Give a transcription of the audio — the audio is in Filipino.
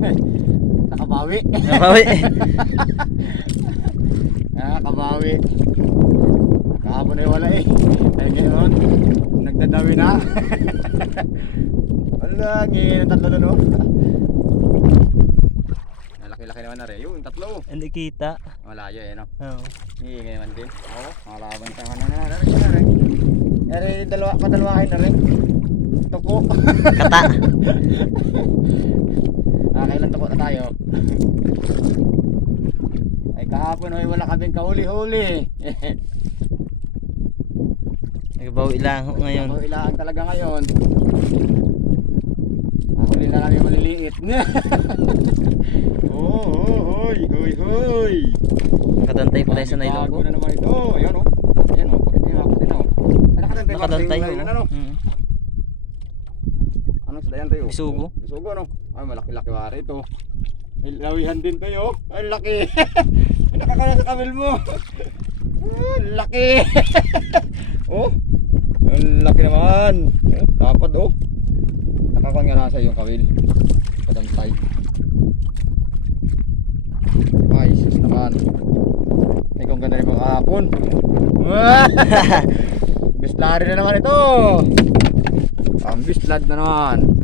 Nakabawi. Nabawi. Nakabawi. Kahapon ay wala eh. Ay ngayon, nagdadawi na. Wala, ngayon ang tatlo doon oh. Laki-laki naman na rin. Yung tatlo. Hindi kita. Malayo eh no. Oo. Hingay naman din. Oo, makalaban sa kanan na rin. Eri dalawa, padalawahin na rin. Tuko. Kata. Kailan tuko na tayo? Ay kahapon ay wala kaming kahuli-huli. Nagbawi lang ho ngayon. Ako ilaan talaga ngayon. Huli na namin maliliit. Hoy, hoy, hoy. Nakadantay pa tayo sa nailong ko. Bago na naman ito. Ayan o. Ayan o. Ayan o. Nakadantay ho. Ano? Anong sadayan tayo? Bisugo. Bisugo ano? Ay malaki-laki wari ito. Ay, lawihan din tayo. Ay laki. Ay nakakala sa kamil mo. Ay, laki. Oh. Ang laki naman. Oh, tapad oh. Nakakangara sa yung kawil. Kadantay. Ay, sus naman. Ay, kung ganda rin mga hapon. Bislari na naman ito. Ang bislad na naman.